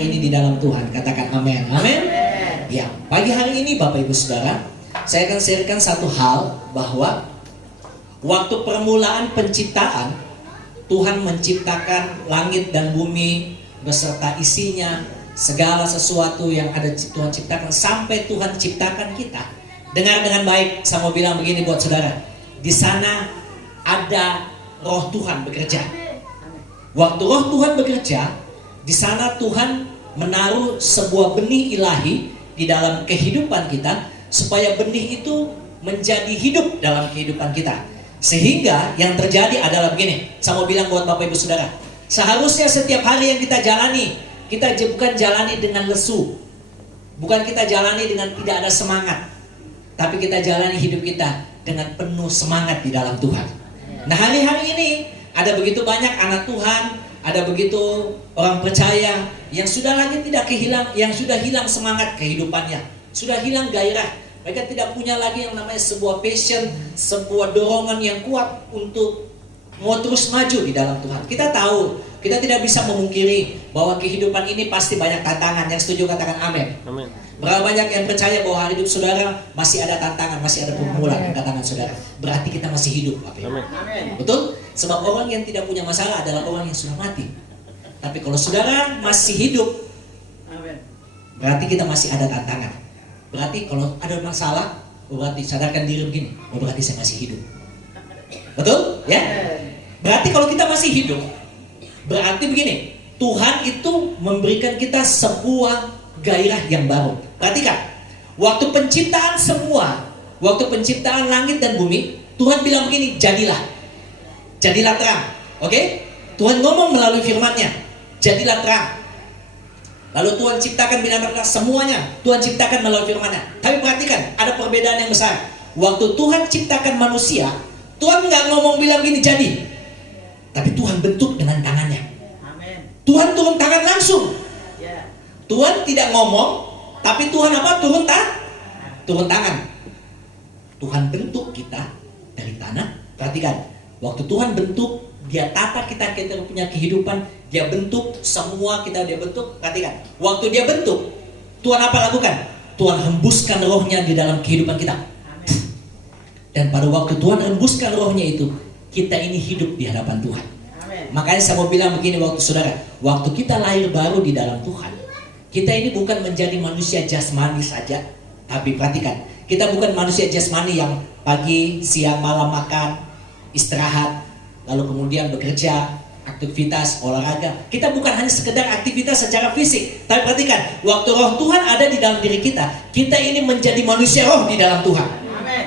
hari ini di dalam Tuhan? Katakan amin. Amin. Ya, pagi hari ini Bapak Ibu Saudara, saya akan sharekan satu hal bahwa waktu permulaan penciptaan, Tuhan menciptakan langit dan bumi beserta isinya, segala sesuatu yang ada Tuhan ciptakan sampai Tuhan ciptakan kita. Dengar dengan baik, saya mau bilang begini buat saudara. Di sana ada Roh Tuhan bekerja. Waktu Roh Tuhan bekerja, di sana Tuhan menaruh sebuah benih ilahi di dalam kehidupan kita, supaya benih itu menjadi hidup dalam kehidupan kita. Sehingga yang terjadi adalah begini, saya mau bilang buat Bapak Ibu Saudara, seharusnya setiap hari yang kita jalani, kita bukan jalani dengan lesu, bukan kita jalani dengan tidak ada semangat, tapi kita jalani hidup kita dengan penuh semangat di dalam Tuhan. Nah, hari-hari ini ada begitu banyak anak Tuhan, ada begitu orang percaya yang sudah lagi tidak yang sudah hilang semangat kehidupannya, sudah hilang gairah. Mereka tidak punya lagi yang namanya sebuah passion, sebuah dorongan yang kuat untuk mau terus maju di dalam Tuhan. Kita tahu, kita tidak bisa memungkiri bahwa kehidupan ini pasti banyak tantangan. Yang setuju katakan amin. Amin. Berapa banyak yang percaya bahwa hidup saudara masih ada tantangan, masih ada pergumulan di tangan saudara. Berarti kita masih hidup. Amin. Betul? Sebab orang yang tidak punya masalah adalah orang yang sudah mati. Tapi kalau saudara masih hidup, berarti kita masih ada tantangan. Berarti kalau ada masalah, berarti sadarkan diri begini, berarti saya masih hidup. Betul? Ya? Berarti kalau kita masih hidup, berarti begini, Tuhan itu memberikan kita sebuah gairah yang baru. Perhatikan, waktu penciptaan semua, waktu penciptaan langit dan bumi, Tuhan bilang begini, jadilah terang. Oke? Tuhan ngomong melalui firman-Nya, jadilah terang. Lalu Tuhan ciptakan binatang semuanya, Tuhan ciptakan melalui firman-Nya. Tapi perhatikan, ada perbedaan yang besar. Waktu Tuhan ciptakan manusia, Tuhan nggak ngomong bilang gini jadi, tapi Tuhan bentuk dengan tangannya. Tuhan turun tangan langsung. Tuhan tidak ngomong, tapi Tuhan apa? Turun tangan. Tuhan bentuk kita dari tanah. Perhatikan, waktu Tuhan bentuk, Dia tata kita punya kehidupan, Dia bentuk semua kita, Dia bentuk. Perhatikan, waktu Dia bentuk, Tuhan apa lakukan? Tuhan hembuskan rohnya di dalam kehidupan kita. Dan pada waktu Tuhan hembuskan rohnya itu, kita ini hidup di hadapan Tuhan. Makanya saya mau bilang begini waktu saudara, waktu kita lahir baru di dalam Tuhan, kita ini bukan menjadi manusia jasmani saja, tapi perhatikan, kita bukan manusia jasmani yang pagi, siang, malam makan, istirahat, lalu kemudian bekerja, aktivitas, olahraga. Kita bukan hanya sekedar aktivitas secara fisik, tapi perhatikan, waktu roh Tuhan ada di dalam diri kita, kita ini menjadi manusia roh di dalam Tuhan. Amin.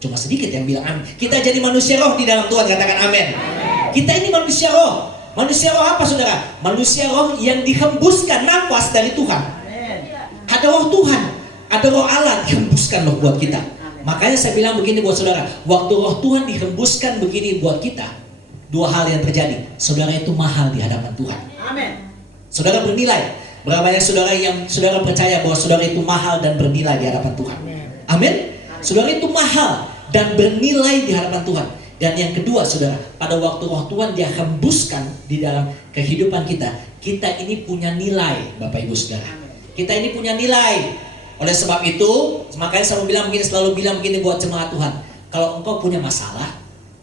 Cuma sedikit yang bilang amin. Kita jadi manusia roh di dalam Tuhan, katakan amin. Kita ini manusia roh. Manusia roh apa saudara? Manusia roh yang dihembuskan nafas dari Tuhan. Ada roh Tuhan, ada roh Allah dihembuskan loh buat kita. Makanya saya bilang begini buat saudara, waktu roh Tuhan dihembuskan begini buat kita, dua hal yang terjadi. Saudara itu mahal di hadapan Tuhan. Amin. Saudara bernilai. Berapa banyak saudara yang saudara percaya bahwa saudara itu mahal dan bernilai di hadapan Tuhan? Amin. Saudara itu mahal dan bernilai di hadapan Tuhan. Dan yang kedua saudara, pada waktu roh Tuhan Dia hembuskan di dalam kehidupan kita, kita ini punya nilai Bapak Ibu Saudara. Kita ini punya nilai. Oleh sebab itu, makanya saya selalu bilang begini buat jemaat Tuhan. Kalau engkau punya masalah,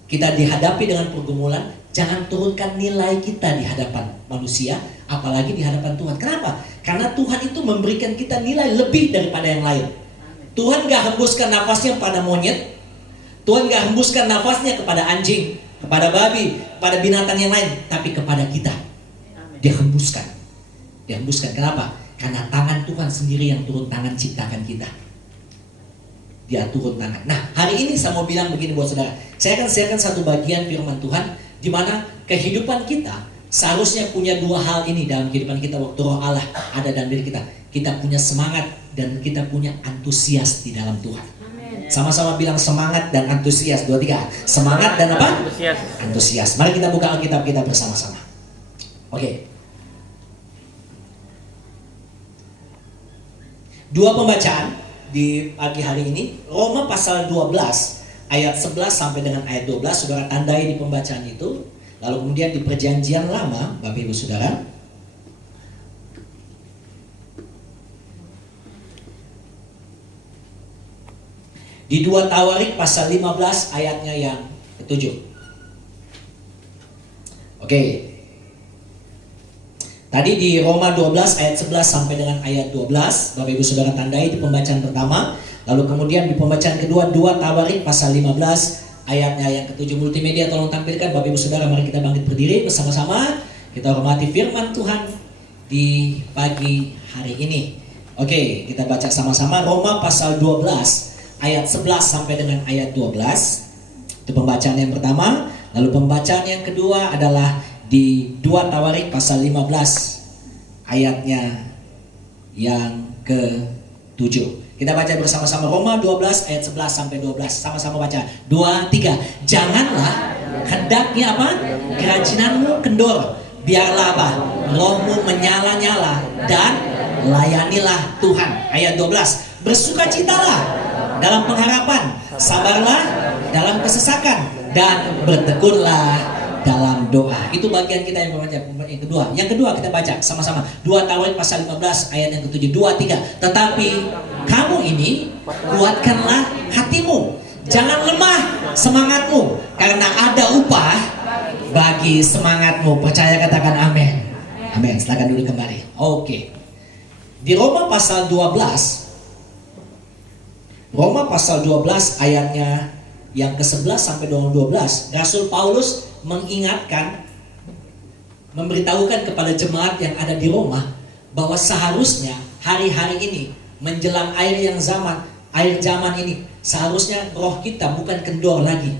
kita dihadapi dengan pergumulan, jangan turunkan nilai kita di hadapan manusia, apalagi di hadapan Tuhan. Kenapa? Karena Tuhan itu memberikan kita nilai lebih daripada yang lain. Tuhan gak hembuskan nafasnya pada monyet, Tuhan gak hembuskan nafasnya kepada anjing, kepada babi, kepada binatang yang lain, tapi kepada kita. Dia hembuskan. Dia hembuskan. Kenapa? Karena tangan Tuhan sendiri yang turun tangan ciptakan kita. Dia turun tangan. Nah, hari ini saya mau bilang begini buat saudara. Saya akan sharekan satu bagian firman Tuhan, di mana kehidupan kita seharusnya punya dua hal ini dalam kehidupan kita waktu roh Allah ada dalam diri kita. Kita punya semangat dan kita punya antusias di dalam Tuhan. Sama-sama bilang semangat dan antusias. 2, 3. Semangat dan apa? Antusias. Mari kita buka Alkitab kita bersama-sama. Oke. Dua pembacaan di pagi hari ini. Roma pasal 12 ayat 11 sampai dengan ayat 12. Saudara tandai di pembacaan itu. Lalu kemudian di perjanjian lama, Bapak Ibu Saudara, Di 2 Tawarik pasal 15 ayatnya yang ke-7. Oke. Tadi di Roma 12 ayat 11 sampai dengan ayat 12, Bapak Ibu Saudara tandai di pembacaan pertama. Lalu kemudian di pembacaan kedua 2 Tawarik pasal 15 ayatnya yang ke-7. Multimedia tolong tampilkan Bapak Ibu Saudara, mari kita bangkit berdiri bersama-sama. Kita hormati firman Tuhan di pagi hari ini. Oke, kita baca sama-sama Roma pasal 12 ayat 11 sampai dengan ayat 12. Itu pembacaan yang pertama. Lalu pembacaan yang kedua adalah di 2 Tawarik pasal 15 ayatnya yang ke-7. Kita baca bersama-sama Roma 12 ayat 11 sampai 12. Sama-sama baca. 2, 3. Janganlah hendaknya apa? Kerajinanmu kendor. Biarlah apa? Rohmu menyala-nyala dan layanilah Tuhan. Ayat 12. Bersukacitalah dalam pengharapan, sabarlah dalam kesesakan, dan bertekunlah dalam doa. Itu bagian kita yang membaca. Yang kedua. Yang kedua kita baca sama-sama. 2 Tawarik pasal 15 ayat yang ke-7. 2, 3. Tetapi kamu ini kuatkanlah hatimu. Jangan lemah semangatmu, karena ada upah bagi semangatmu. Percaya, katakan amin. Amin. Silakan dulu kembali. Oke. Di Roma pasal 12, Roma pasal 12 ayatnya yang ke-11 sampai dengan 12, Rasul Paulus mengingatkan, memberitahukan kepada jemaat yang ada di Roma bahwa seharusnya hari-hari ini menjelang akhir zaman ini, seharusnya roh kita bukan kendor lagi.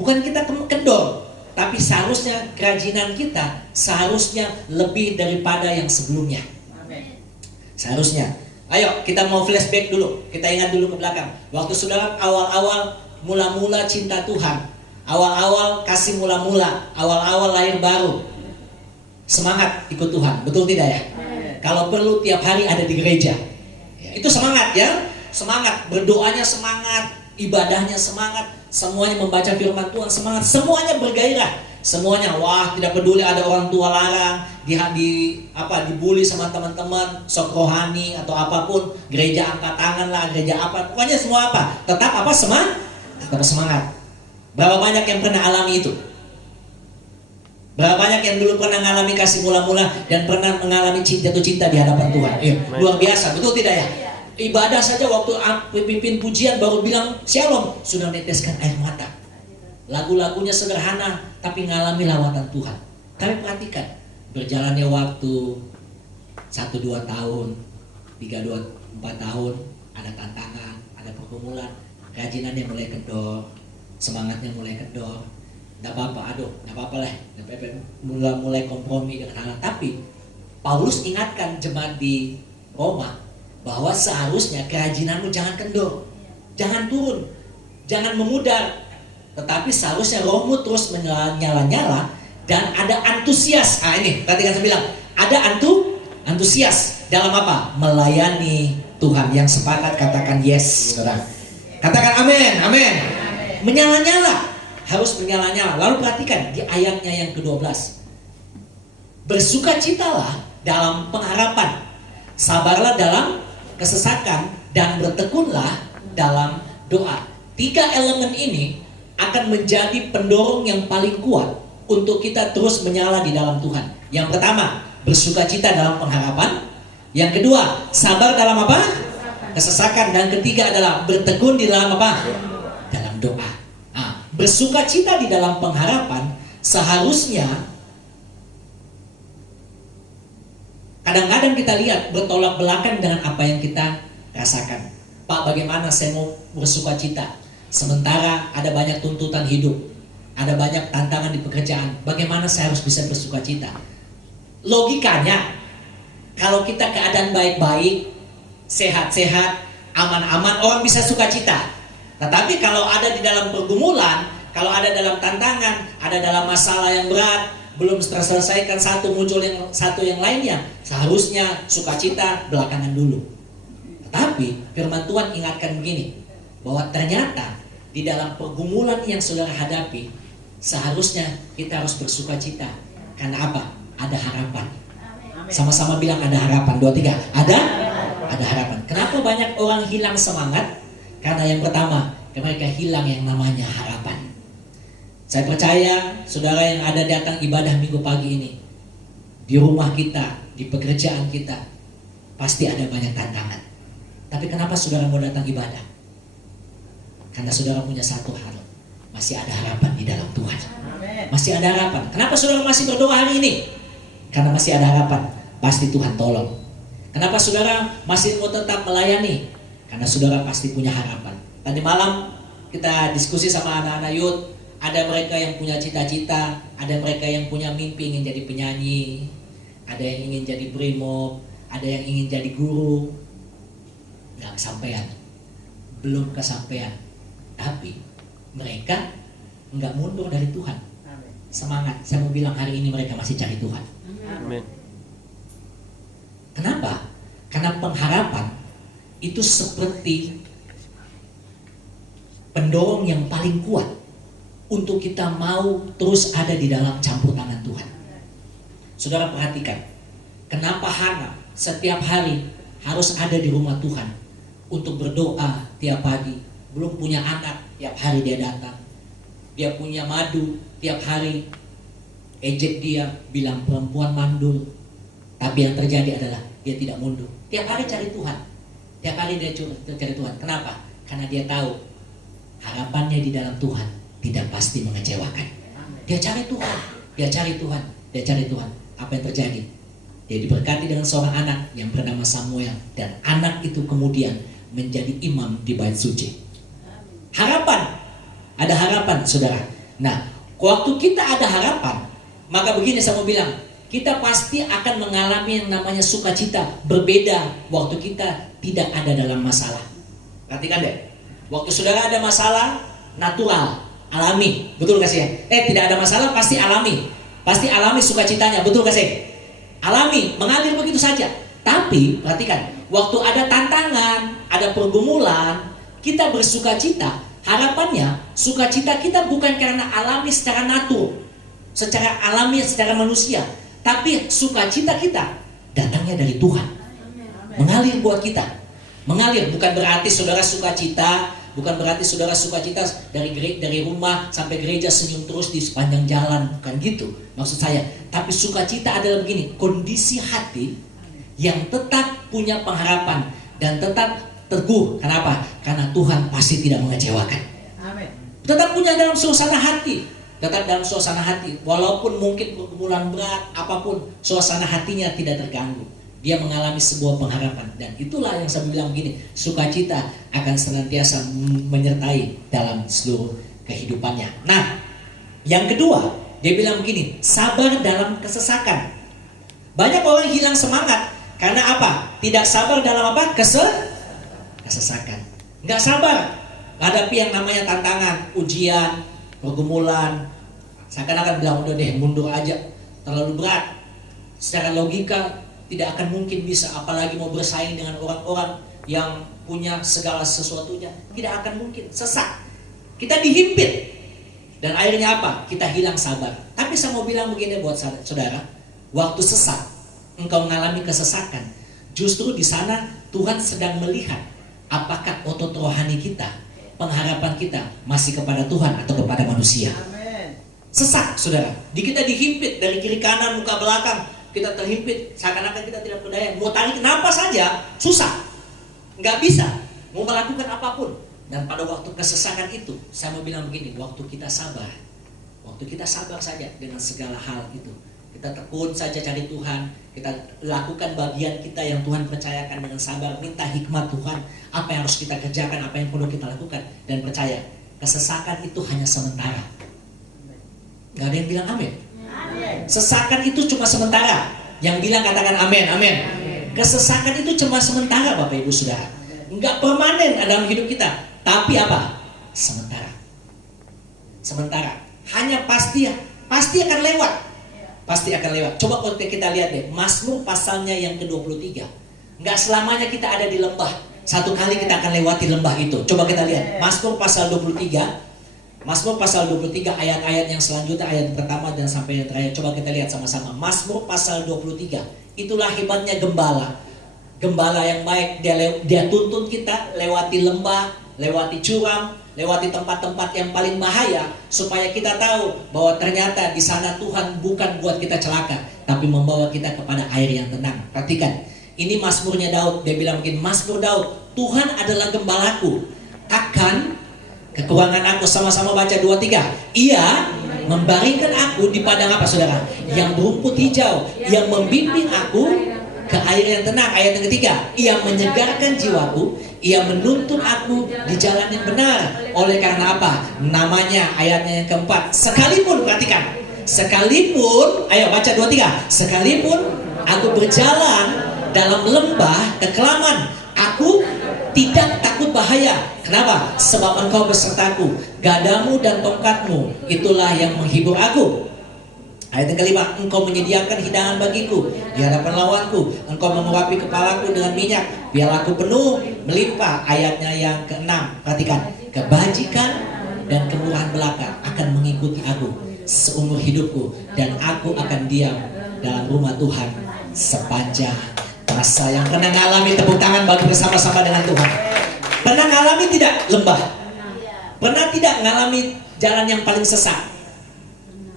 Bukan kita kendor, tapi seharusnya kerajinan kita seharusnya lebih daripada yang sebelumnya. Seharusnya. Ayo kita mau flashback dulu. Kita ingat dulu ke belakang. Waktu saudara awal-awal mula-mula cinta Tuhan, awal-awal kasih mula-mula, awal-awal lahir baru, semangat ikut Tuhan. Betul tidak ya? Kalau perlu tiap hari ada di gereja ya, itu semangat ya. Semangat, berdoanya semangat, ibadahnya semangat, semuanya membaca firman Tuhan semangat, semuanya bergairah. Semuanya, wah, tidak peduli ada orang tua larang, dibully sama teman-teman, sok rohani atau apapun, gereja angkat tangan lah, gereja apa, pokoknya semua apa, tetap apa, tetap semangat. Berapa banyak yang pernah alami itu? Berapa banyak yang dulu pernah mengalami kasih mula-mula dan pernah mengalami jatuh cinta di hadapan Tuhan? Luar biasa, betul tidak ya? Ibadah saja waktu pimpin pujian baru bilang shalom, sudah meneteskan air mata. Lagu-lagunya sederhana, tapi ngalami lawatan Tuhan. Kami perhatikan, berjalannya waktu 1-2 tahun, 3-4 tahun, ada tantangan, ada pergumulan, kerajinannya mulai kendor, semangatnya mulai kendor. Tidak apa-apa, tidak apa-apa lah, mulai kompromi dengan Allah. Tapi Paulus ingatkan jemaat di Roma bahwa seharusnya kerajinanmu jangan kendor, jangan turun, jangan memudar. Tetapi seharusnya rohmu terus menyala-nyala dan ada antusias. Ini perhatikan saya bilang, ada antusias dalam apa? Melayani Tuhan. Yang sepakat katakan yes, saudara. Katakan amin, amin. Menyala-nyala, harus menyala-nyala. Lalu perhatikan di ayatnya yang ke-12. Bersukacitalah dalam pengharapan, sabarlah dalam kesesakan, dan bertekunlah dalam doa. 3 elemen ini akan menjadi pendorong yang paling kuat untuk kita terus menyala di dalam Tuhan. Yang pertama, bersukacita dalam pengharapan. Yang kedua, sabar dalam apa? Kesesakan. Dan ketiga adalah bertekun di dalam apa? Dalam doa. Bersukacita di dalam pengharapan seharusnya kadang-kadang kita lihat bertolak belakang dengan apa yang kita rasakan. Pak, bagaimana saya mau bersukacita? Sementara ada banyak tuntutan hidup, ada banyak tantangan di pekerjaan. Bagaimana saya harus bisa bersukacita? Logikanya, kalau kita keadaan baik-baik, sehat-sehat, aman-aman, orang bisa sukacita. Tetapi kalau ada di dalam pergumulan, kalau ada dalam tantangan, ada dalam masalah yang berat, belum terselesaikan satu, muncul yang lainnya, seharusnya sukacita belakangan dulu. Tetapi firman Tuhan ingatkan begini, bahwa ternyata di dalam pergumulan yang saudara hadapi, seharusnya kita harus bersukacita. Karena apa? Ada harapan. Sama-sama bilang ada harapan. 2, 3. Ada harapan. Kenapa banyak orang hilang semangat? Karena yang pertama, mereka hilang yang namanya harapan. Saya percaya saudara yang ada datang ibadah minggu pagi ini, di rumah kita, di pekerjaan kita, pasti ada banyak tantangan. Tapi kenapa saudara mau datang ibadah? Karena saudara punya satu hal, masih ada harapan di dalam Tuhan. Masih ada harapan. Kenapa saudara masih berdoa hari ini? Karena masih ada harapan, pasti Tuhan tolong. Kenapa saudara masih mau tetap melayani? Karena saudara pasti punya harapan. Tadi malam kita diskusi sama anak-anak youth. Ada mereka yang punya cita-cita, ada mereka yang punya mimpi ingin jadi penyanyi, ada yang ingin jadi brimob, ada yang ingin jadi guru. Nggak kesampaian, belum kesampaian. Tapi mereka nggak mundur dari Tuhan. Semangat, saya mau bilang hari ini mereka masih cari Tuhan. Amin. Kenapa? Karena pengharapan itu seperti pendorong yang paling kuat untuk kita mau terus ada di dalam campur tangan Tuhan. Saudara perhatikan, kenapa Hana setiap hari harus ada di rumah Tuhan untuk berdoa tiap pagi. Belum punya anak, tiap hari dia datang. Dia punya madu, tiap hari ejek dia, bilang perempuan mandul. Tapi yang terjadi adalah dia tidak mundur. Tiap hari cari Tuhan. Tiap hari dia cari Tuhan. Kenapa? Karena dia tahu harapannya di dalam Tuhan tidak pasti mengecewakan. Dia cari Tuhan, dia cari Tuhan, dia cari Tuhan. Apa yang terjadi? Dia diberkati dengan seorang anak yang bernama Samuel, dan anak itu kemudian menjadi imam di bait suci. Harapan, ada harapan, saudara. Nah, waktu kita ada harapan, maka begini saya mau bilang, kita pasti akan mengalami yang namanya sukacita. Berbeda waktu kita tidak ada dalam masalah. Perhatikan deh, waktu saudara ada masalah, natural, alami, betul gak sih ya? Tidak ada masalah, pasti alami sukacitanya, betul gak sih? Alami, mengalir begitu saja. Tapi perhatikan, waktu ada tantangan, ada pergumulan, kita bersukacita. Harapannya, sukacita kita bukan karena alami secara natur, secara alami, secara manusia, tapi sukacita kita datangnya dari Tuhan, mengalir buat kita. Mengalir bukan berarti saudara sukacita, bukan berarti saudara sukacita dari rumah sampai gereja senyum terus di sepanjang jalan, bukan gitu maksud saya. Tapi sukacita adalah begini, kondisi hati yang tetap punya pengharapan dan tetap teguh. Kenapa? Karena Tuhan pasti tidak mengecewakan. Amin. Tetap punya dalam suasana hati, tetap dalam suasana hati, walaupun mungkin pergumulan berat apapun, suasana hatinya tidak terganggu. Dia mengalami sebuah pengharapan, dan itulah yang saya bilang begini, sukacita akan senantiasa menyertai dalam seluruh kehidupannya. Nah, yang kedua, dia bilang begini, sabar dalam kesesakan. Banyak orang hilang semangat karena apa? Tidak sabar dalam apa? Kesesakan. Nggak sabar hadapi yang namanya tantangan, ujian, pergumulan. Seakan-akan bilang udah deh, mundur aja, terlalu berat. Secara logika tidak akan mungkin bisa, apalagi mau bersaing dengan orang-orang yang punya segala sesuatunya. Tidak akan mungkin, sesak. Kita dihimpit. Dan akhirnya apa? Kita hilang sabar. Tapi saya mau bilang begini buat saudara, waktu sesak, engkau mengalami kesesakan, justru di sana Tuhan sedang melihat apakah otot rohani kita, pengharapan kita masih kepada Tuhan atau kepada manusia. Sesak, saudara. Kita dihimpit dari kiri kanan, muka belakang. Kita terhimpit, seakan-akan kita tidak berdaya. Mau tarik napas saja, susah. Nggak bisa, mau melakukan apapun. Dan pada waktu kesesakan itu, saya mau bilang begini, waktu kita sabar saja dengan segala hal itu. Kita tekun saja cari Tuhan, kita lakukan bagian kita yang Tuhan percayakan dengan sabar, minta hikmat Tuhan, apa yang harus kita kerjakan, apa yang perlu kita lakukan. Dan percaya, kesesakan itu hanya sementara. Nggak ada yang bilang amin. Sesakan itu cuma sementara. Yang bilang katakan amin, amin. Kesesakan itu cuma sementara, Bapak Ibu Saudara. Enggak permanen dalam hidup kita. Tapi apa? Sementara. Hanya pasti akan lewat. Pasti akan lewat. Coba kalau kita lihat deh, Mazmur pasalnya yang ke-23. Enggak selamanya kita ada di lembah. Satu kali kita akan lewati lembah itu. Coba kita lihat Mazmur pasal 23. Mazmur pasal 23 ayat-ayat yang selanjutnya, ayat pertama dan sampai yang terakhir. Coba kita lihat sama-sama. Mazmur pasal 23. Itulah hebatnya gembala. Gembala yang baik, dia tuntun kita lewati lembah, lewati curam, lewati tempat-tempat yang paling bahaya, supaya kita tahu bahwa ternyata di sana Tuhan bukan buat kita celaka, tapi membawa kita kepada air yang tenang. Perhatikan, ini Mazmurnya Daud. Dia bilang begini, Mazmur Daud, Tuhan adalah gembalaku, takkan kekurangan aku. Sama-sama baca 2-3. Ia membaringkan aku di padang apa saudara? Yang berumput hijau. Yang membimbing aku ke air yang tenang. Ayat yang ketiga, ia menyegarkan jiwaku. Ia menuntun aku di jalan yang benar. Oleh karena apa? Namanya. Ayatnya yang keempat, sekalipun, perhatikan, sekalipun, ayo baca 2-3. Sekalipun aku berjalan dalam lembah kekelaman, aku tidak takut bahaya. Kenapa? Sebab engkau besertaku, gadamu dan tongkatmu itulah yang menghibur aku. Ayat yang kelima, engkau menyediakan hidangan bagiku di hadapan lawanku, engkau mengurapi kepalaku dengan minyak, biar aku penuh melimpah. Ayatnya yang keenam, perhatikan, kebajikan dan kemurahan belaka akan mengikuti aku seumur hidupku, dan aku akan diam dalam rumah Tuhan sepanjang masa. Yang pernah ngalami, tepuk tangan bagi bersama-sama dengan Tuhan. Pernah ngalami tidak lembah? Pernah tidak ngalami jalan yang paling sesat?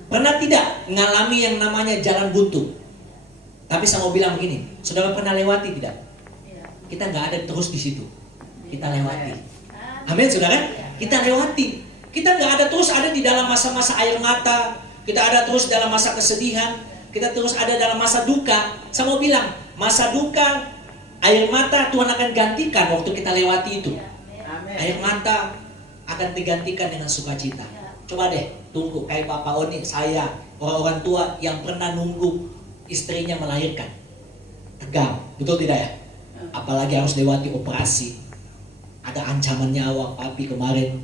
Pernah tidak ngalami yang namanya jalan buntu? Tapi saya mau bilang begini, saudara pernah lewati tidak? Kita nggak ada terus di situ, kita lewati. Amin, saudara. Kita lewati. Kita nggak ada terus ada di dalam masa-masa air mata. Kita ada terus dalam masa kesedihan. Kita terus ada dalam masa duka. Saya mau bilang, masa duka, air mata Tuhan akan gantikan waktu kita lewati itu. Air mata akan digantikan dengan sukacita. Coba deh, tunggu kayak Bapak Oni, saya, orang-orang tua yang pernah nunggu istrinya melahirkan. Tegang, betul tidak ya? Apalagi harus lewati operasi. Ada ancaman nyawa, papi kemarin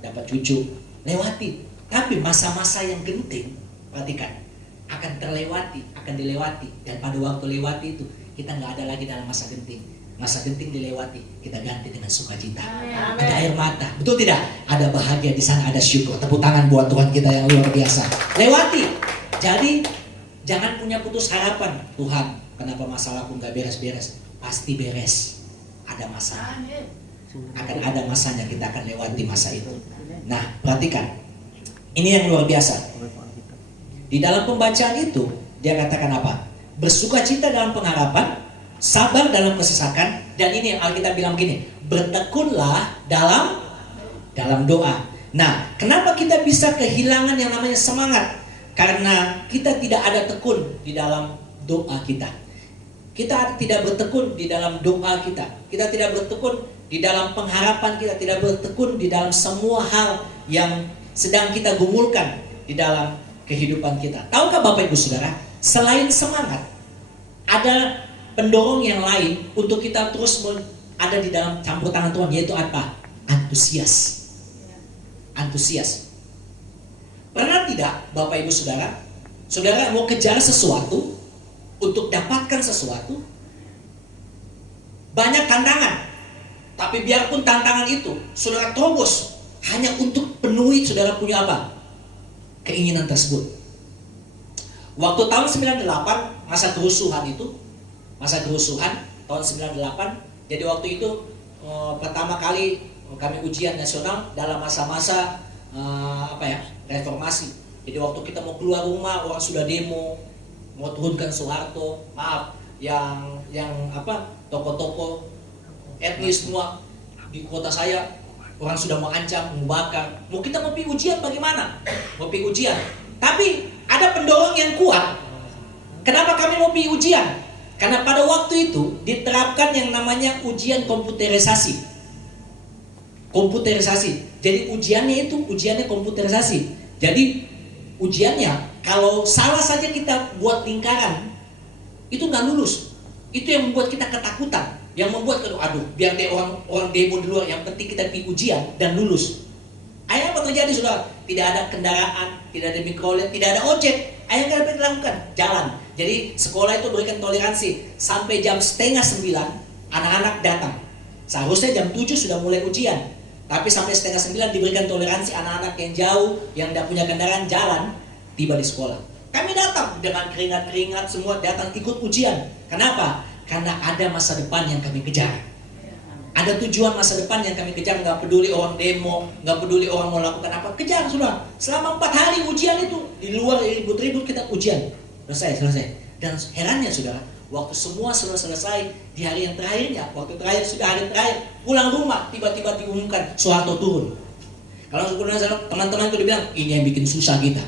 dapat cucu. Lewati. Tapi masa-masa yang genting, perhatikan, akan terlewati, akan dilewati. Dan pada waktu lewati itu, kita nggak ada lagi dalam masa genting. Masa genting dilewati, kita ganti dengan sukacita. Ada air mata, betul tidak? Ada bahagia di sana, ada syukur. Tepuk tangan buat Tuhan kita yang luar biasa. Lewati. Jadi jangan punya putus harapan. Tuhan, kenapa masalahku nggak beres-beres? Pasti beres. Ada masalah. Akan ada masanya, kita akan lewati masa itu. Nah, perhatikan. Ini yang luar biasa. Di dalam pembacaan itu, dia katakan apa? Bersukacita dalam pengharapan, sabar dalam kesesakan, dan ini yang Alkitab bilang begini, bertekunlah dalam doa. Nah, kenapa kita bisa kehilangan yang namanya semangat? Karena kita tidak ada tekun di dalam doa kita. Kita tidak bertekun di dalam doa kita. Kita tidak bertekun di dalam pengharapan kita. Tidak bertekun di dalam semua hal yang sedang kita gumulkan di dalam kehidupan kita. Tahukah Bapak Ibu Saudara, selain semangat, ada pendorong yang lain untuk kita terus ada di dalam campur tangan Tuhan, yaitu apa? Antusias. Antusias. Pernah tidak Bapak Ibu Saudara, saudara mau kejar sesuatu, untuk dapatkan sesuatu, banyak tantangan, tapi biarpun tantangan itu saudara terobos hanya untuk penuhi saudara punya apa? Keinginan tersebut. Waktu tahun 98, masa kerusuhan itu, masa kerusuhan tahun 98, jadi waktu itu pertama kali kami ujian nasional dalam masa-masa reformasi. Jadi waktu kita mau keluar rumah, orang sudah demo, mau turunkan Soeharto, maaf, yang toko-toko etnis semua di kota saya, orang sudah mau ancam, mau bakar. Mau kita mau pergi ujian bagaimana? Mau pergi ujian. Tapi ada pendorong yang kuat. Kenapa kami mau pergi ujian? Karena pada waktu itu diterapkan yang namanya ujian komputerisasi. Komputerisasi. Jadi ujiannya komputerisasi. Jadi ujiannya, kalau salah saja kita buat lingkaran, itu nggak lulus. Itu yang membuat kita ketakutan, yang membuat biar deh orang demo di luar, yang penting kita pergi ujian dan lulus. Akhirnya apa terjadi saudara? Tidak ada kendaraan, tidak ada mikrolet, tidak ada ojek. Akhirnya apa yang dilakukan? Jalan. Jadi sekolah itu berikan toleransi sampai jam 8:30 anak-anak datang. Seharusnya jam 7 sudah mulai ujian, tapi sampai 8:30 diberikan toleransi anak-anak yang jauh, yang tidak punya kendaraan jalan, tiba di sekolah. Kami datang dengan keringat-keringat, semua datang ikut ujian. Kenapa? Karena ada masa depan yang kami kejar. Ada tujuan masa depan yang kami kejar, nggak peduli orang demo, nggak peduli orang mau lakukan apa, kejar sudah. Selama 4 hari ujian itu, di luar ribut-ribut kita ujian. Selesai. Dan herannya saudara, waktu semua selesai, di hari yang terakhirnya, waktu terakhir sudah hari terakhir, pulang rumah, tiba-tiba diumumkan Soeharto turun. Kalau teman-teman itu dibilang, ini yang bikin susah kita.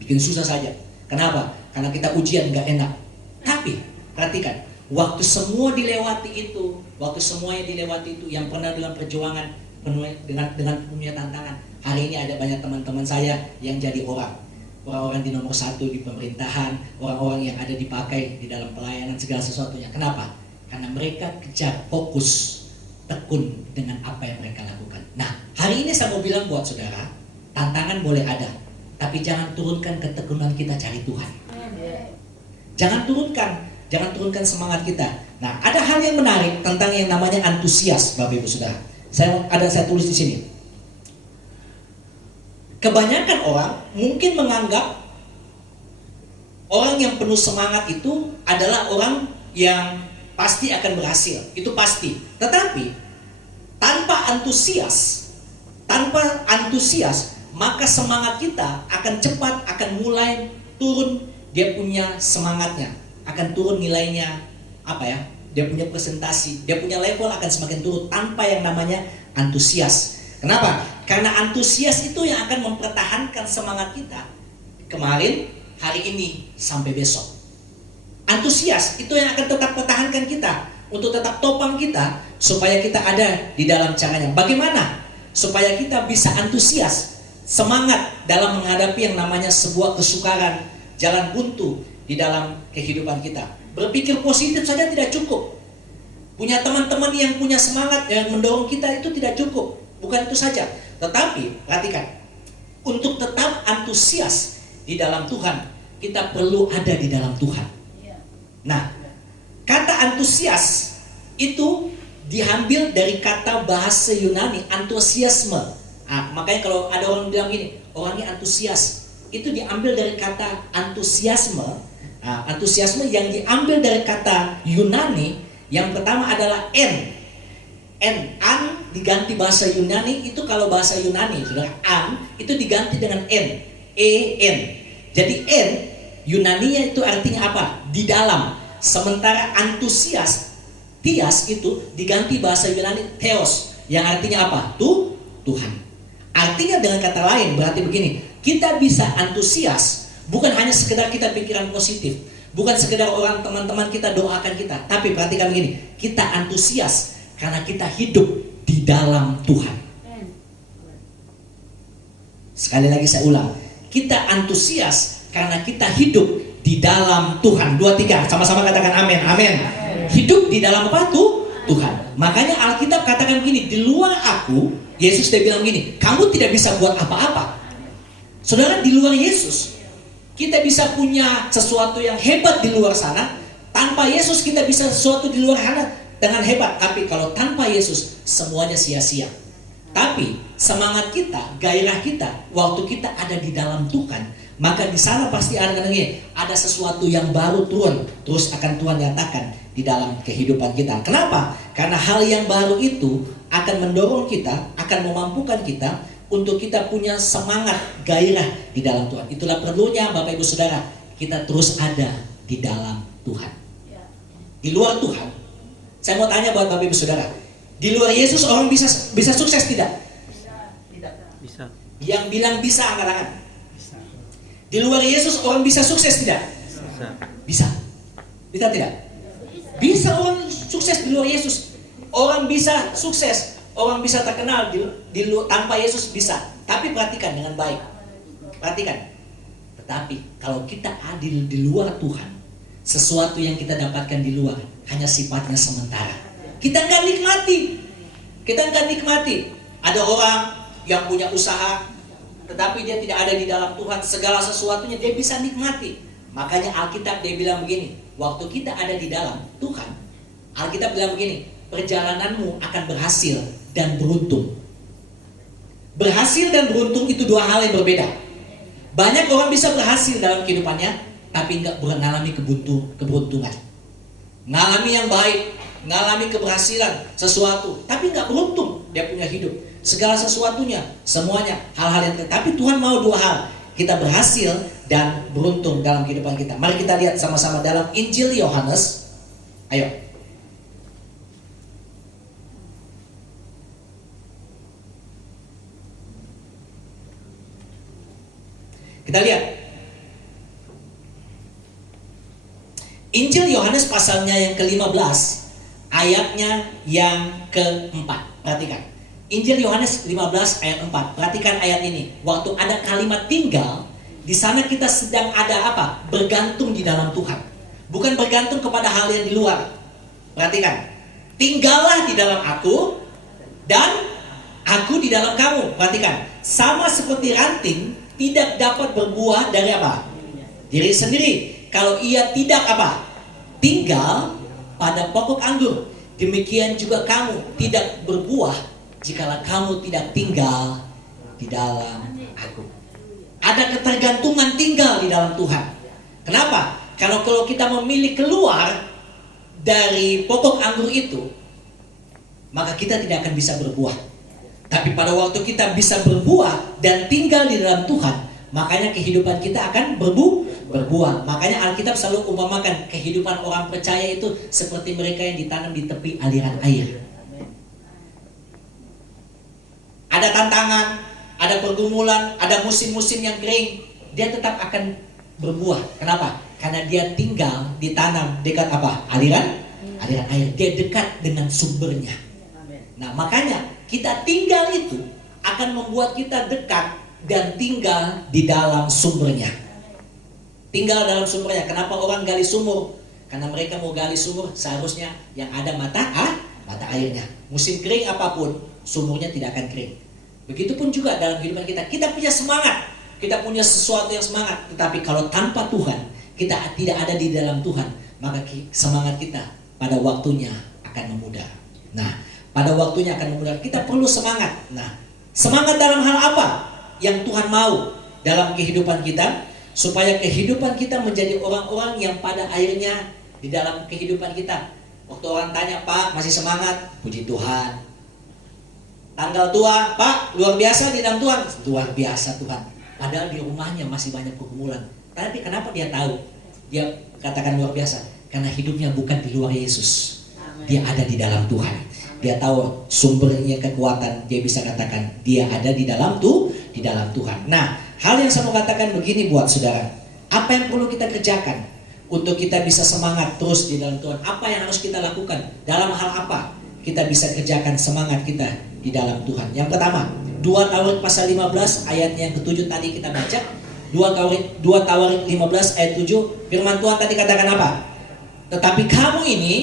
Bikin susah saja. Kenapa? Karena kita ujian nggak enak. Tapi, perhatikan, waktu semua dilewati itu, yang pernah dengan perjuangan penuh dengan punya tantangan. Hari ini ada banyak teman-teman saya yang jadi orang-orang di nomor 1 di pemerintahan, orang-orang yang ada dipakai di dalam pelayanan segala sesuatunya. Kenapa? Karena mereka kejar, fokus, tekun dengan apa yang mereka lakukan. Nah, hari ini saya mau bilang buat saudara, tantangan boleh ada, tapi jangan turunkan ketekunan kita cari Tuhan. Jangan turunkan semangat kita. Nah, ada hal yang menarik tentang yang namanya antusias, Bapak Ibu Saudara. Saya tulis di sini. Kebanyakan orang mungkin menganggap orang yang penuh semangat itu adalah orang yang pasti akan berhasil. Itu pasti. Tetapi tanpa antusias, maka semangat kita akan cepat akan mulai turun. Dia punya semangatnya akan turun, nilainya dia punya presentasi, dia punya level akan semakin turun tanpa yang namanya antusias. Kenapa? Karena antusias itu yang akan mempertahankan semangat kita kemarin, hari ini, sampai besok. Antusias itu yang akan tetap pertahankan kita, untuk tetap topang kita, supaya kita ada di dalam caranya. Bagaimana supaya kita bisa antusias, semangat dalam menghadapi yang namanya sebuah kesukaran, jalan buntu di dalam kehidupan kita. Berpikir positif saja tidak cukup. Punya teman-teman yang punya semangat yang mendorong kita itu tidak cukup. Bukan itu saja. Tetapi perhatikan, untuk tetap antusias di dalam Tuhan, kita perlu ada di dalam Tuhan. Nah, kata antusias itu diambil dari kata bahasa Yunani antusiasme. Makanya kalau ada orang bilang gini, orang ini antusias, itu diambil dari kata antusiasme. Antusiasme yang diambil dari kata Yunani yang pertama adalah an diganti bahasa Yunani itu, kalau bahasa Yunani saudara, an itu diganti dengan en. Jadi en Yunaninya itu artinya apa? Di dalam. Sementara antusias, tias itu diganti bahasa Yunani theos yang artinya apa? Tuhan. Artinya dengan kata lain berarti begini, kita bisa antusias bukan hanya sekedar kita pikiran positif, bukan sekedar orang teman-teman kita doakan kita, tapi perhatikan begini, kita antusias karena kita hidup di dalam Tuhan. Sekali lagi saya ulang, kita antusias karena kita hidup di dalam Tuhan. 2, 3, sama-sama katakan amin. Amin. Hidup di dalam apa? Tuhan. Makanya Alkitab katakan begini, di luar aku, Yesus dia bilang begini, kamu tidak bisa buat apa-apa. Saudara, di luar Yesus kita bisa punya sesuatu yang hebat di luar sana. Tanpa Yesus kita bisa sesuatu di luar sana dengan hebat. Tapi kalau tanpa Yesus semuanya sia-sia. Tapi semangat kita, gairah kita, waktu kita ada di dalam Tuhan, maka di sana pasti ada sesuatu yang baru turun, terus akan Tuhan nyatakan di dalam kehidupan kita. Kenapa? Karena hal yang baru itu akan mendorong kita, akan memampukan kita untuk kita punya semangat, gairah di dalam Tuhan. Itulah perlunya Bapak Ibu Saudara, kita terus ada di dalam Tuhan. Di luar Tuhan, saya mau tanya buat Bapak Ibu Saudara, di luar Yesus orang bisa sukses tidak? Bisa. Yang bilang bisa angkat tangan. Di luar Yesus orang bisa sukses tidak? Bisa. Bisa tidak? Bisa orang sukses di luar Yesus. Orang bisa sukses, orang bisa terkenal tanpa Yesus bisa. Tapi perhatikan dengan baik. Perhatikan. Tetapi kalau kita adil di luar Tuhan, sesuatu yang kita dapatkan di luar hanya sifatnya sementara. Kita nggak nikmati. Ada orang yang punya usaha, tetapi dia tidak ada di dalam Tuhan, segala sesuatunya dia bisa nikmati. Makanya Alkitab dia bilang begini, waktu kita ada di dalam Tuhan, Alkitab bilang begini, perjalananmu akan berhasil dan beruntung. Berhasil dan beruntung itu dua hal yang berbeda. Banyak orang bisa berhasil dalam kehidupannya, tapi nggak mengalami keberuntungan. Mengalami yang baik, ngalami keberhasilan sesuatu, tapi nggak beruntung dia punya hidup. Segala sesuatunya, semuanya hal-hal yang tapi Tuhan mau dua hal, kita berhasil dan beruntung dalam kehidupan kita. Mari kita lihat sama-sama dalam Injil Yohanes. Ayo. Kita lihat Injil Yohanes pasalnya yang ke-15, ayatnya yang ke-4. Perhatikan. Injil Yohanes 15 ayat 4. Perhatikan ayat ini. Waktu ada kalimat tinggal, di sana kita sedang ada apa? Bergantung di dalam Tuhan. Bukan bergantung kepada hal yang di luar. Perhatikan. Tinggallah di dalam aku dan aku di dalam kamu. Perhatikan. Sama seperti ranting tidak dapat berbuah dari apa? Diri sendiri. Kalau ia tidak apa? Tinggal pada pokok anggur. Demikian juga kamu tidak berbuah jikalau kamu tidak tinggal di dalam aku. Ada ketergantungan tinggal di dalam Tuhan. Kenapa? Karena kalau kita memilih keluar dari pokok anggur itu, maka kita tidak akan bisa berbuah. Tapi pada waktu kita bisa berbuah dan tinggal di dalam Tuhan, makanya kehidupan kita akan berbuah. Makanya Alkitab selalu umpamakan kehidupan orang percaya itu seperti mereka yang ditanam di tepi aliran air. Ada tantangan, ada pergumulan, ada musim-musim yang kering, dia tetap akan berbuah. Kenapa? Karena dia tinggal ditanam dekat apa? Aliran air. Dia dekat dengan sumbernya. Nah, makanya kita tinggal itu akan membuat kita dekat dan tinggal di dalam sumbernya. Tinggal dalam sumbernya. Kenapa orang gali sumur? Karena mereka mau gali sumur seharusnya yang ada mata airnya. Musim kering apapun, sumurnya tidak akan kering. Begitupun juga dalam kehidupan kita. Kita punya semangat, kita punya sesuatu yang semangat. Tetapi kalau tanpa Tuhan, kita tidak ada di dalam Tuhan, maka semangat kita pada waktunya akan memudar. Nah, pada waktunya akan memudar. Kita perlu semangat. Nah, semangat dalam hal apa yang Tuhan mau dalam kehidupan kita? Supaya kehidupan kita menjadi orang-orang yang pada akhirnya di dalam kehidupan kita, waktu orang tanya, Pak masih semangat? Puji Tuhan. Tanggal tua, Pak luar biasa di dalam Tuhan? Luar biasa Tuhan. Padahal di rumahnya masih banyak pergumulan. Tapi kenapa dia tahu? Dia katakan luar biasa. Karena hidupnya bukan di luar Yesus. Dia ada di dalam Tuhan. Dia tahu sumbernya kekuatan. Dia bisa katakan dia ada di dalam Tuhan. Nah, hal yang saya mau katakan begini buat saudara. Apa yang perlu kita kerjakan untuk kita bisa semangat terus di dalam Tuhan? Apa yang harus kita lakukan? Dalam hal apa kita bisa kerjakan semangat kita di dalam Tuhan? Yang pertama, 2 Tawarik pasal 15 ayat yang ke-7 tadi kita baca. 2 Tawarik 15 ayat 7. Firman Tuhan tadi katakan apa? Tetapi kamu ini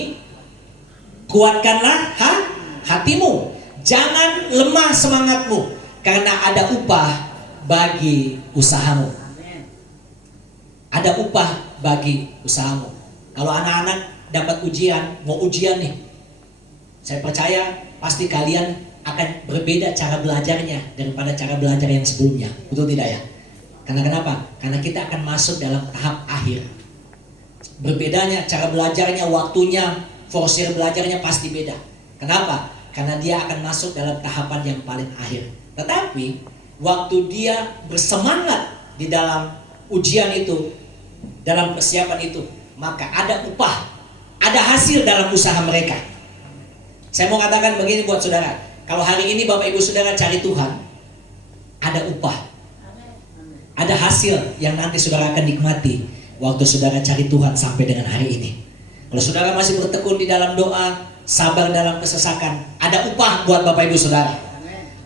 kuatkanlah hatimu. Jangan lemah semangatmu. Karena ada upah bagi usahamu. Ada upah bagi usahamu. Kalau anak-anak dapat ujian, mau ujian nih, saya percaya pasti kalian akan berbeda cara belajarnya daripada cara belajar yang sebelumnya. Betul tidak ya? Karena kenapa? Karena kita akan masuk dalam tahap akhir. Berbedanya cara belajarnya, waktunya, forsir belajarnya pasti beda. Kenapa? Karena dia akan masuk dalam tahapan yang paling akhir. Tetapi waktu dia bersemangat di dalam ujian itu, dalam persiapan itu, maka ada upah, ada hasil dalam usaha mereka. Saya mau katakan begini buat saudara. Kalau hari ini Bapak Ibu Saudara cari Tuhan, ada upah, ada hasil yang nanti saudara akan nikmati waktu saudara cari Tuhan sampai dengan hari ini. Kalau saudara masih bertekun di dalam doa, sabar dalam kesesakan, ada upah buat Bapak Ibu Saudara.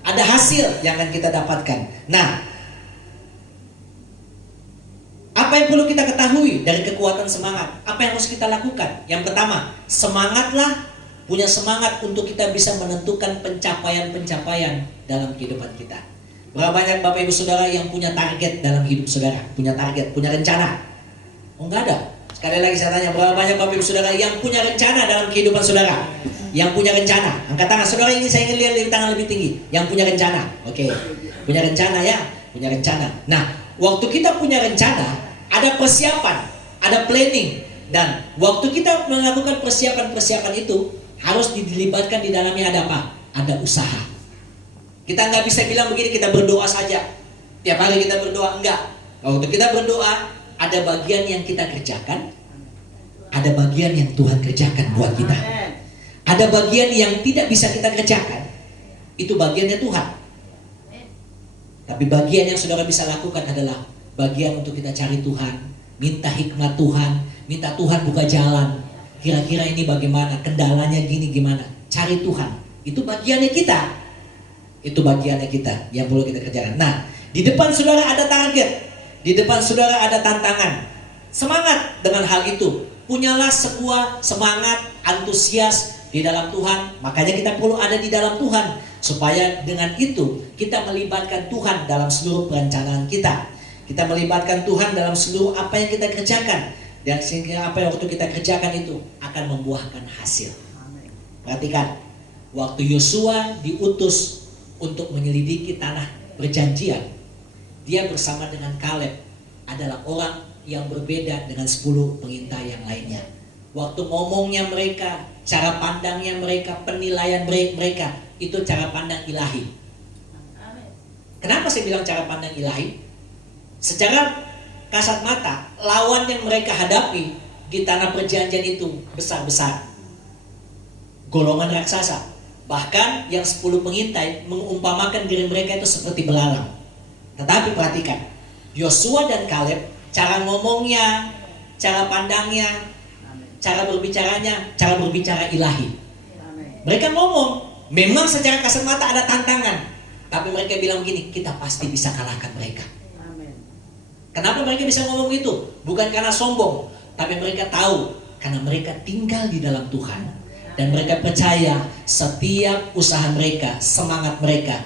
Ada hasil yang akan kita dapatkan. Nah, apa yang perlu kita ketahui dari kekuatan semangat? Apa yang harus kita lakukan? Yang pertama, semangatlah, punya semangat untuk kita bisa menentukan pencapaian-pencapaian dalam kehidupan kita. Berapa banyak Bapak Ibu Saudara yang punya target dalam hidup saudara? Punya target, punya rencana? Oh, enggak ada. Sekali lagi saya tanya, berapa banyak Bapak Ibu Saudara yang punya rencana dalam kehidupan saudara? Yang punya rencana, angkat tangan. Saudara ini saya ingin lihat dari tangan lebih tinggi. Yang punya rencana, oke. Punya rencana ya, punya rencana. Nah, waktu kita punya rencana, ada persiapan, ada planning. Dan waktu kita melakukan persiapan-persiapan itu, harus dilibatkan di dalamnya ada apa? Ada usaha. Kita nggak bisa bilang begini, kita berdoa saja. Tiap hari kita berdoa, enggak. Waktu kita berdoa, ada bagian yang kita kerjakan, ada bagian yang Tuhan kerjakan buat kita. Ada bagian yang tidak bisa kita kerjakan, itu bagiannya Tuhan. Tapi bagian yang saudara bisa lakukan adalah bagian untuk kita cari Tuhan, minta hikmat Tuhan, minta Tuhan buka jalan. Kira-kira ini bagaimana, kendalanya gini gimana, cari Tuhan. Itu bagiannya kita. Itu bagiannya kita yang perlu kita kerjakan. Nah, di depan saudara ada target, di depan saudara ada tantangan. Semangat dengan hal itu. Punyalah sebuah semangat, antusias di dalam Tuhan. Makanya kita perlu ada di dalam Tuhan, supaya dengan itu kita melibatkan Tuhan dalam seluruh perencanaan kita. Kita melibatkan Tuhan dalam seluruh apa yang kita kerjakan, dan sehingga apa yang waktu kita kerjakan itu akan membuahkan hasil. Perhatikan, waktu Yosua diutus untuk menyelidiki tanah perjanjian, dia bersama dengan Kaleb adalah orang yang berbeda dengan 10 pengintai yang lainnya. Waktu ngomongnya mereka, cara pandangnya mereka, penilaian mereka, itu cara pandang ilahi. Kenapa saya bilang cara pandang ilahi? Secara kasat mata, lawan yang mereka hadapi di tanah perjanjian itu besar-besar, golongan raksasa. Bahkan yang 10 pengintai mengumpamakan diri mereka itu seperti belalang. Tetapi perhatikan, Yosua dan Kaleb, cara ngomongnya, cara pandangnya, cara berbicaranya, cara berbicara ilahi. Mereka ngomong, memang secara kasat mata ada tantangan, tapi mereka bilang begini, kita pasti bisa kalahkan mereka. Kenapa mereka bisa ngomong itu? Bukan karena sombong, tapi mereka tahu karena mereka tinggal di dalam Tuhan, dan mereka percaya setiap usaha mereka, semangat mereka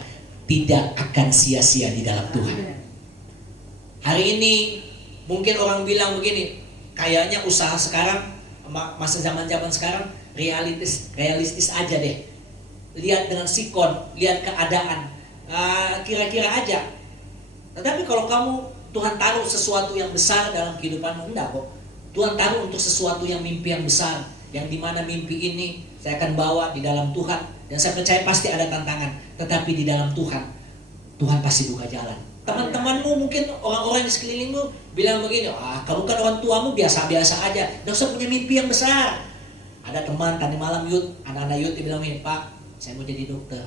tidak akan sia-sia di dalam Tuhan. Hari ini mungkin orang bilang begini, kayaknya usaha sekarang, masa zaman-zaman sekarang realistis aja deh. Lihat dengan sikon, lihat keadaan, kira-kira aja. Tetapi kalau kamu, Tuhan taruh sesuatu yang besar dalam kehidupanmu, enggak kok. Tuhan taruh untuk sesuatu yang mimpi yang besar, yang dimana mimpi ini saya akan bawa di dalam Tuhan, dan saya percaya pasti ada tantangan. Tetapi di dalam Tuhan, Tuhan pasti buka jalan. Teman-temanmu, mungkin orang-orang di sekelilingmu bilang begini, kamu kan orang tuamu biasa-biasa aja, nggak usah punya mimpi yang besar. Ada teman tadi malam youth, anak-anak youth dia bilang begini, Pak, saya mau jadi dokter.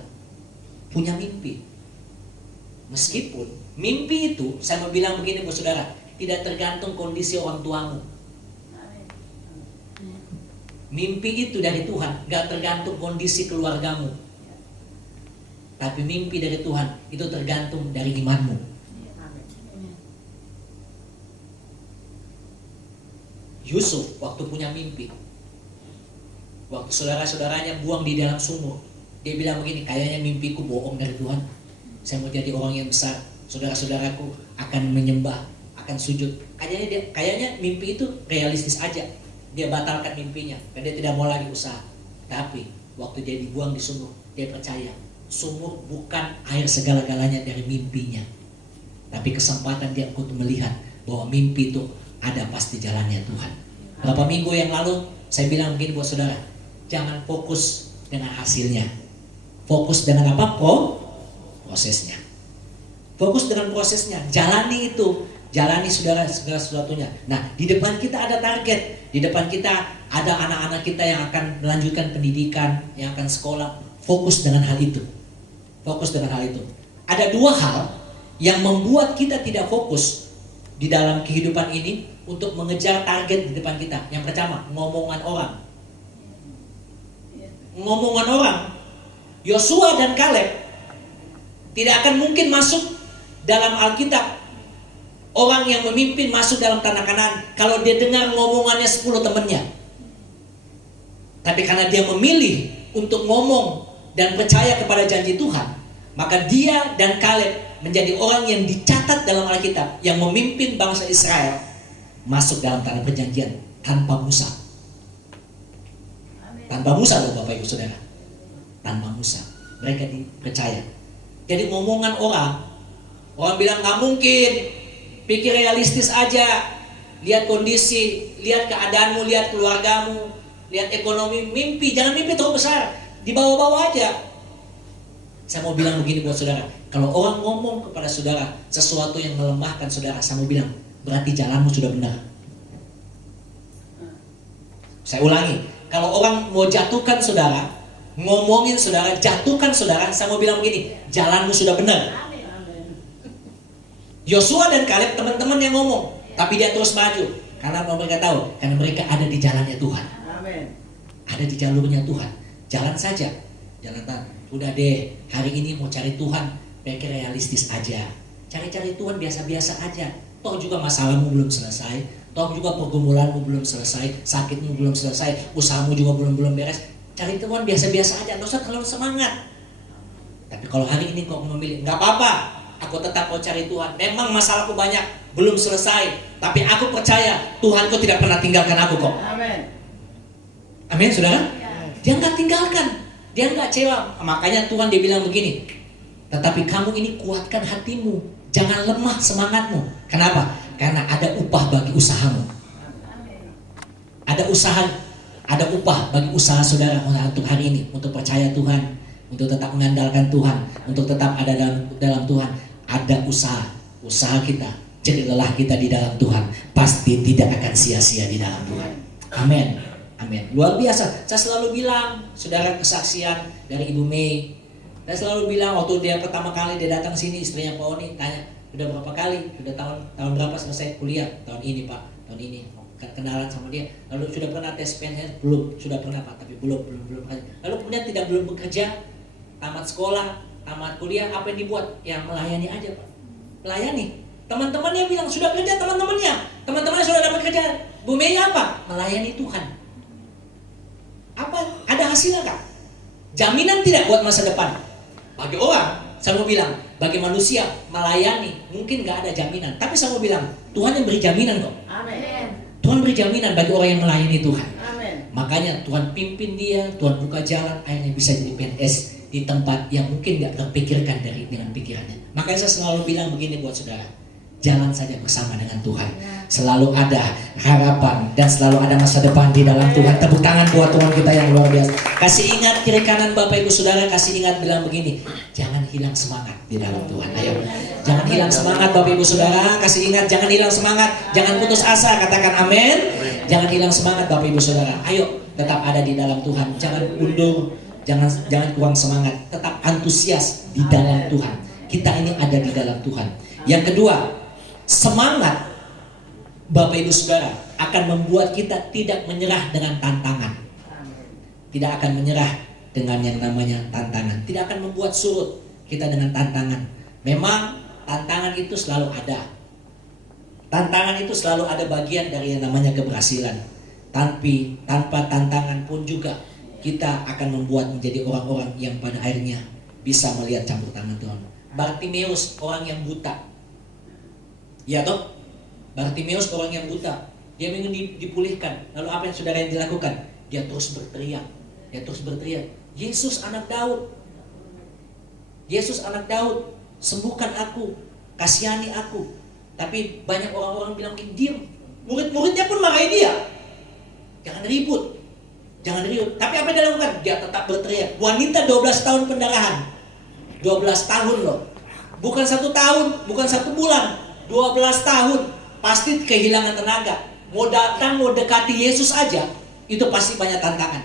Punya mimpi. Meskipun mimpi itu, saya mau bilang begini buat saudara, tidak tergantung kondisi orang tuamu. Mimpi itu dari Tuhan, gak tergantung kondisi keluargamu. Tapi mimpi dari Tuhan itu tergantung dari imanmu. Yusuf waktu punya mimpi, waktu saudara-saudaranya buang di dalam sumur, dia bilang begini, kayaknya mimpiku bohong dari Tuhan. Saya mau jadi orang yang besar, saudara-saudaraku akan menyembah, akan sujud. Kayaknya mimpi itu realistis aja. Dia batalkan mimpinya, dan dia tidak mau lagi usaha. Tapi waktu dia dibuang di sumur, dia percaya sumur bukan air segala-galanya dari mimpinya, tapi kesempatan dia untuk melihat bahwa mimpi itu ada pasti jalannya Tuhan. Berapa minggu yang lalu saya bilang begini buat saudara, jangan fokus dengan hasilnya, fokus dengan apa? Prosesnya. Fokus dengan prosesnya, jalani itu, jalani saudara segala sesuatunya. Nah, di depan kita ada target, di depan kita ada anak-anak kita yang akan melanjutkan pendidikan, yang akan sekolah. Fokus dengan hal itu. Fokus dengan hal itu. Ada 2 hal yang membuat kita tidak fokus di dalam kehidupan ini untuk mengejar target di depan kita. Yang pertama, ngomongan orang. Ngomongan orang. Yosua dan Kaleb tidak akan mungkin masuk dalam Alkitab. Orang yang memimpin masuk dalam tanah Kanaan kalau dia dengar ngomongannya 10 temannya. Tapi karena dia memilih untuk ngomong dan percaya kepada janji Tuhan, maka dia dan Kaleb menjadi orang yang dicatat dalam Alkitab, yang memimpin bangsa Israel masuk dalam tanah perjanjian tanpa Musa. Tanpa Musa loh Bapak Ibu Saudara. Tanpa Musa. Mereka dipercaya. Jadi ngomongan orang bilang gak mungkin, pikir realistis aja, lihat kondisi, lihat keadaanmu, lihat keluargamu, lihat ekonomi, mimpi. Jangan mimpi terlalu besar, di bawah-bawah aja. Saya mau bilang begini buat saudara, kalau orang ngomong kepada saudara sesuatu yang melemahkan saudara, saya mau bilang, berarti jalanmu sudah benar. Saya ulangi, kalau orang mau jatuhkan saudara, ngomongin saudara, jatuhkan saudara, saya mau bilang begini, jalanmu sudah benar. Yosua dan Kaleb teman-teman yang ngomong, tapi dia terus maju karena mereka tahu, karena mereka ada di jalannya Tuhan. Ada di jalurnya Tuhan. Jalan saja, jalan Tuhan. Udah deh, hari ini mau cari Tuhan, pikir realistis aja. Cari-cari Tuhan biasa-biasa aja. Toh juga masalahmu belum selesai, toh juga pergumulanmu belum selesai, sakitmu belum selesai, usahamu juga belum beres. Cari Tuhan biasa-biasa aja, nggak usah terlalu semangat. Tapi kalau hari ini kau memilih, nggak apa-apa, aku tetap mau cari Tuhan. Memang masalahku banyak, belum selesai, tapi aku percaya Tuhanku tidak pernah tinggalkan aku kok. Amin. Amin, saudara? Dia nggak tinggalkan, dia nggak kecewa. Makanya Tuhan dia bilang begini, tetapi kamu ini kuatkan hatimu, jangan lemah semangatmu. Kenapa? Karena ada upah bagi usahamu. Ada usaha, ada upah bagi usaha saudara untuk hari ini, untuk percaya Tuhan, untuk tetap mengandalkan Tuhan, untuk tetap ada dalam Tuhan. Ada usaha kita, jadi lelah kita di dalam Tuhan pasti tidak akan sia-sia di dalam Tuhan. Amin. Amin. Luar biasa. Saya selalu bilang, saudara, kesaksian dari Ibu Mei. Saya selalu bilang waktu dia pertama kali dia datang sini, istrinya Pak Oni tanya, udah berapa kali? Udah tahun berapa selesai kuliah? Tahun ini Pak, tahun ini. Kenalan sama dia. Lalu sudah pernah tes PNS? Belum. Sudah pernah Pak, tapi belum. Lalu kemudian belum bekerja, tamat sekolah, tamat kuliah, apa yang dibuat? Yang melayani aja Pak. Melayani. Teman-temannya bilang sudah kerja, teman-temannya sudah dapat kerjaan. Bu Mei apa? Melayani Tuhan. Apa? Ada hasilnya kah? Jaminan tidak buat masa depan. Bagi orang, saya mau bilang, bagi manusia melayani mungkin nggak ada jaminan. Tapi saya mau bilang, Tuhan yang beri jaminan kok. Amin. Tuhan beri jaminan bagi orang yang melayani Tuhan. Amin. Makanya Tuhan pimpin dia, Tuhan buka jalan, akhirnya bisa jadi PNS di tempat yang mungkin nggak terpikirkan dengan pikirannya. Makanya saya selalu bilang begini buat saudara, jalan saja bersama dengan Tuhan. Selalu ada harapan dan selalu ada masa depan di dalam Tuhan. Tepuk tangan buat Tuhan kita yang luar biasa. Kasih ingat kiri kanan Bapak Ibu Saudara, kasih ingat bilang begini, jangan hilang semangat di dalam Tuhan. Ayo, jangan hilang semangat Bapak Ibu Saudara. Kasih ingat, jangan hilang semangat, jangan putus asa. Katakan amin. Jangan hilang semangat Bapak Ibu Saudara. Ayo, tetap ada di dalam Tuhan. Jangan mundur, jangan kurang semangat. Tetap antusias di dalam Tuhan. Kita ini ada di dalam Tuhan. Yang kedua, semangat Bapak Ibu Saudara akan membuat kita tidak menyerah dengan tantangan. Tidak akan menyerah dengan yang namanya tantangan. Tidak akan membuat surut kita dengan tantangan. Memang tantangan itu selalu ada. Tantangan itu selalu ada bagian dari yang namanya keberhasilan. Tapi tanpa tantangan pun juga kita akan membuat menjadi orang-orang yang pada akhirnya bisa melihat campur tangan Tuhan. Bartimeus, orang yang buta. Ya toh? Bartimeus orang yang buta, dia ingin dipulihkan. Lalu apa yang saudara yang dilakukan? Dia terus berteriak. Yesus anak Daud. Yesus anak Daud, sembuhkan aku, kasihani aku. Tapi banyak orang-orang bilang, diam. Murid-muridnya pun marahin dia. Jangan ribut. Tapi apa yang dia lakukan? Dia tetap berteriak. Wanita 12 tahun pendarahan. 12 tahun loh. Bukan 1 tahun, bukan 1 bulan. 12 tahun. Pasti kehilangan tenaga. Mau datang, mau dekati Yesus aja, itu pasti banyak tantangan.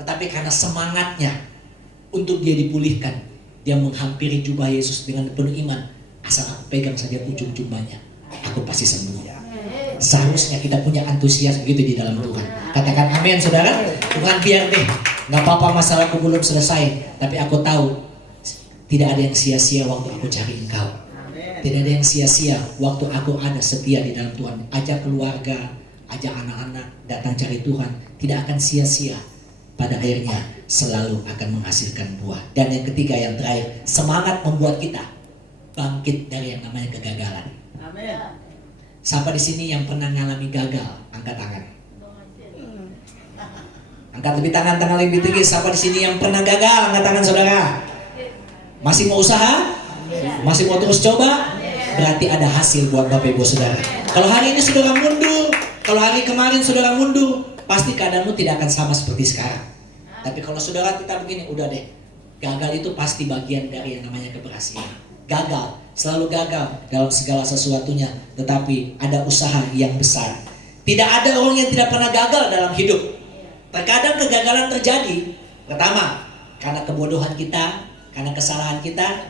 Tetapi karena semangatnya untuk dia dipulihkan, dia menghampiri jubah Yesus dengan penuh iman. Asal aku pegang saja ujung jubahnya, aku pasti sembuh. Seharusnya kita punya antusias begitu di dalam Tuhan. Katakan amin saudara. Tuhan biar deh, gak apa-apa masalahku belum selesai, tapi aku tahu tidak ada yang sia-sia waktu aku cari Engkau. Tidak ada yang sia-sia waktu aku ada setia di dalam Tuhan. Ajak keluarga, ajak anak-anak datang cari Tuhan. Tidak akan sia-sia. Pada akhirnya selalu akan menghasilkan buah. Dan yang ketiga, yang terakhir, semangat membuat kita bangkit dari yang namanya kegagalan. Amin. Siapa di sini yang pernah mengalami gagal? Angkat tangan. Angkat lebih tangan lebih tinggi. Siapa di sini yang pernah gagal? Angkat tangan saudara. Masih mau usaha? Masih mau terus coba? Berarti ada hasil buat Bapak Ibu Saudara. Kalau hari ini saudara mundur, Kalau hari kemarin saudara mundur, pasti keadaanmu tidak akan sama seperti sekarang. Tapi kalau saudara tetap begini, udah deh. Gagal itu pasti bagian dari yang namanya keberhasilan. Gagal, selalu gagal dalam segala sesuatunya. Tetapi ada usaha yang besar. Tidak ada orang yang tidak pernah gagal dalam hidup. Terkadang kegagalan terjadi. Pertama, karena kebodohan kita, karena kesalahan kita,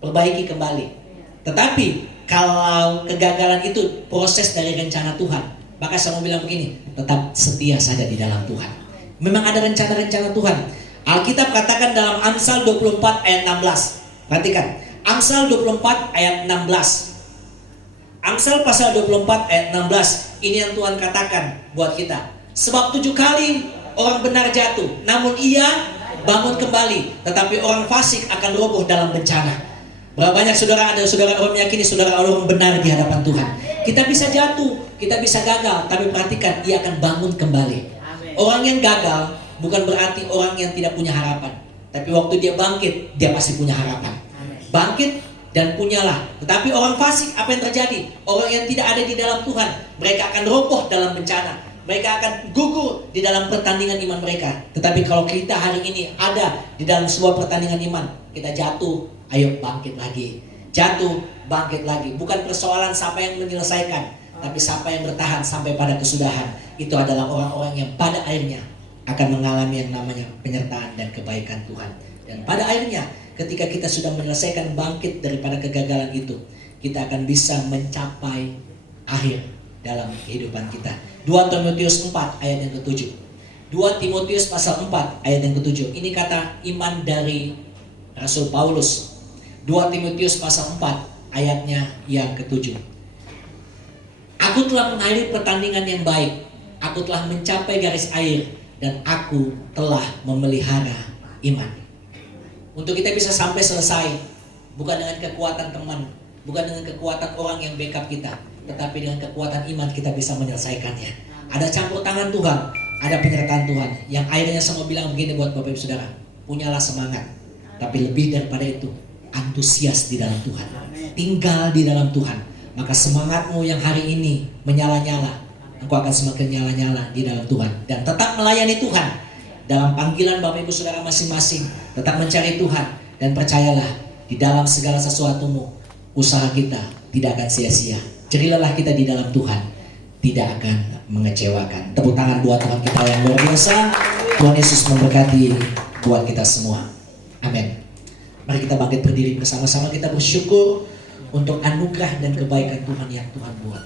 perbaiki kembali. Tetapi kalau kegagalan itu proses dari rencana Tuhan, maka saya mau bilang begini, tetap setia saja di dalam Tuhan. Memang ada rencana-rencana Tuhan. Alkitab katakan dalam Amsal 24 ayat 16. Perhatikan, Amsal 24 ayat 16. Amsal pasal 24 ayat 16. Ini yang Tuhan katakan buat kita. Sebab 7 kali orang benar jatuh, namun ia bangun kembali. Tetapi orang fasik akan roboh dalam bencana. Berapa banyak saudara ada saudara orang meyakini saudara orang benar di hadapan Tuhan. Kita bisa jatuh, kita bisa gagal, tapi perhatikan, ia akan bangun kembali. Orang yang gagal bukan berarti orang yang tidak punya harapan. Tapi waktu dia bangkit, dia pasti punya harapan. Bangkit dan punyalah. Tetapi orang fasik, apa yang terjadi? Orang yang tidak ada di dalam Tuhan, mereka akan roboh dalam bencana. Mereka akan gugur di dalam pertandingan iman mereka. Tetapi kalau kita hari ini ada di dalam sebuah pertandingan iman, kita jatuh, ayo bangkit lagi. Jatuh, bangkit lagi. Bukan persoalan siapa yang menyelesaikan, tapi siapa yang bertahan sampai pada kesudahan. Itu adalah orang-orang yang pada akhirnya akan mengalami yang namanya penyertaan dan kebaikan Tuhan. Dan pada akhirnya ketika kita sudah menyelesaikan bangkit daripada kegagalan itu, kita akan bisa mencapai akhir dalam kehidupan kita. 2 Timotius 4 ayat yang ke-7. 2 Timotius pasal 4 ayat yang ke-7. Ini kata iman dari Rasul Paulus. 2 Timotius pasal 4 ayatnya yang ke-7. Aku telah mengakhiri pertandingan yang baik. Aku telah mencapai garis akhir dan aku telah memelihara iman. Untuk kita bisa sampai selesai, bukan dengan kekuatan teman, bukan dengan kekuatan orang yang backup kita, tetapi dengan kekuatan iman kita bisa menyelesaikannya. Ada campur tangan Tuhan, ada penyertaan Tuhan. Yang akhirnya saya mau bilang begini buat Bapak Ibu Saudara, punyalah semangat. Tapi lebih daripada itu, antusias di dalam Tuhan. Tinggal di dalam Tuhan. Maka semangatmu yang hari ini menyala-nyala, engkau akan semakin nyala-nyala di dalam Tuhan. Dan tetap melayani Tuhan dalam panggilan Bapak Ibu Saudara masing-masing. Tetap mencari Tuhan. Dan percayalah, di dalam segala sesuatumu, usaha kita tidak akan sia-sia. Jerilah kita di dalam Tuhan, tidak akan mengecewakan. Tepuk tangan buat Tuhan kita yang luar biasa. Tuhan Yesus memberkati buat kita semua. Amin. Mari kita bangkit berdiri bersama-sama. Kita bersyukur untuk anugerah dan kebaikan Tuhan yang Tuhan buat.